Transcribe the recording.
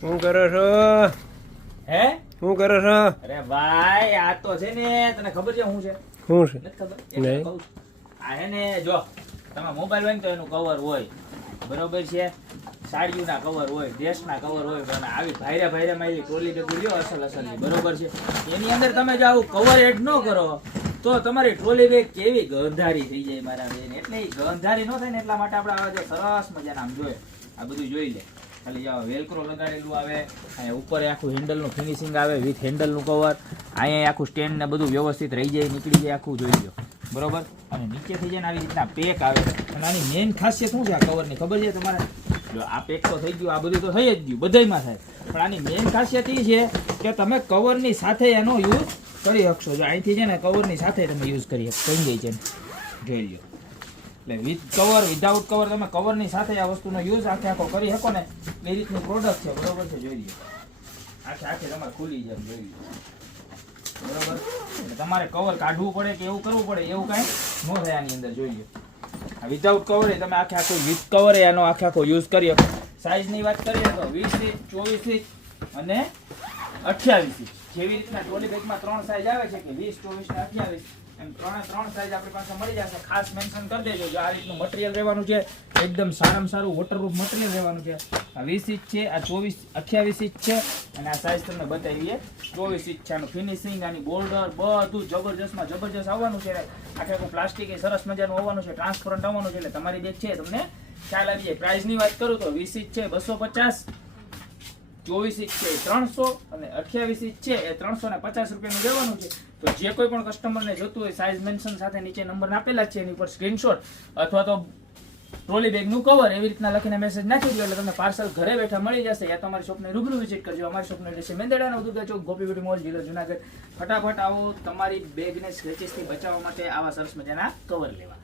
શું કરો છો? હે શું કરો છો? અરે ભાઈ આ તો છે ને તને ખબર છે શું છે? શું છે? નથી ખબર? નહીં. એટલે કહું છું. આ હે ને જો તમે મોબાઈલ હોય ને તો એનું કવર હોય બરોબર છે, સાડીઓના કવર હોય, ડ્રેસના કવર હોય, પણ આવી ભાઈરે ભાઈરે મારી ટ્રોલી ભેગું લ્યો અસલ અસલની બરોબર છે. એની અંદર તમે જો આવું કવર એડ ન કરો તો તમારી ટ્રોલી બેગ કેવી ગંધારી થઈ જાય મારા બેન. એટલે એ ગંધારી ન થાય ને એટલા માટે આપણે આવા જો સરસ મજાના આમ જોઈએ આ બધું જોઈ લે. ખાલી જો વેલક્રો લગાડેલું આવે, અહીંયા ઉપર આખું હેન્ડલનું ફિનિશિંગ આવે વિથ હેન્ડલનું કવર, અહીંયા આખું સ્ટેન્ડ ને બધું વ્યવસ્થિત રહી જાય, નીકળી જાય આખું જોઈ લો બરોબર. અને નીચેથી છે ને આવી રીતના પેક આવે. અને આની મેઇન ખાસિયત શું છે આ કવરની ખબર છે તમારે? જો આ પેક તો થઈ ગયું, આ બધું તો થઈ જ ગયું, બધાયમાં થાય, પણ આની મેઇન ખાસિયત એ છે કે તમે કવરની સાથે એનો યુઝ કરી શકશો. જો અહીંથી છે ને કવરની સાથે તમે યુઝ કરી શકો, થઈ જાય છે જોઈ લો. એટલે વિથ કવર વિધાઉટ કવર તમે કવરની સાથે આ વસ્તુનો યુઝ આખે આખો કરી શકો ને એ રીતનું પ્રોડક્ટ છે બરોબર છે. જોઈ લો આખે આખે તમારે ખુલી જાય જોઈ લો બરોબર. એટલે તમારે કવર કાઢવું પડે કે એવું કરવું પડે એવું કાંઈ ન થાય આની અંદર જોઈ લો. આ વિધાઉટ કવર તમે આખે આખું વિથ કવર આનો આખે આખો યુઝ કરી શકો. સાઇઝની વાત કરીએ તો 20 ઇંચ, 24 ઇંચ અને 28 ઇંચ. જેવી રીતના ટ્રોલી બેગમાં 3 સાઇઝ આવે છે કે 20, 24 ને 28, એમ 3 સાઇઝ આપણી પાસે મળી જશે. ખાસ મેન્શન કરી દેજો જો આ રીતનું મટીરિયલ રહેવાનું છે, એકદમ સારામાં સારું વોટરપ્રૂફ મટીરિયલ રહેવાનું છે. આ 20 ઇંચ છે, આ 28 ઇંચ છે અને આ સાઇઝ તમને બતાવીએ 24 ઇંચ છે. આનું ફિનિશિંગ, આની બોર્ડર બધું જબરજસ્તમાં જબરજસ્ત આવવાનું છે. આખે આખું પ્લાસ્ટિક એ સરસ મજાનું આવવાનું છે, ટ્રાન્સપરન્ટ આવવાનું છે. એટલે તમારી બેગ છે તમને ખ્યાલ આવી જાય. પ્રાઇસની વાત કરું તો 20 ઇંચ છે 250, 24 ઇંચ છે 300 અને 28 ઇંચ છે એ 350 રૂપિયાનું દેવાનું છે. તો જે કોઈ પણ કસ્ટમરને જોતું હોય સાઇઝ મેન્શન સાથે નીચે નંબર આપેલા છે એની ઉપર સ્ક્રીનશોટ અથવા તો ટ્રોલી બેગનું કવર એવી રીતના લખીને મેસેજ નાખી દો એટલે તમને પાર્સલ ઘરે બેઠા મળી જશે. યા તમારી શોપને રૂબરૂ વિઝિટ કરજો. અમારી શોપનો એડ્રેસ છે મેંદરડા દુર્ગા ચોક, ગોપી બ્યુટી મોલ, જિલ્લો જુનાગઢ. ફટાફટ આવો તમારી બેગને સ્ક્રેચીસથી બચાવવા માટે આવા સરસ મજાના કવર લેવા.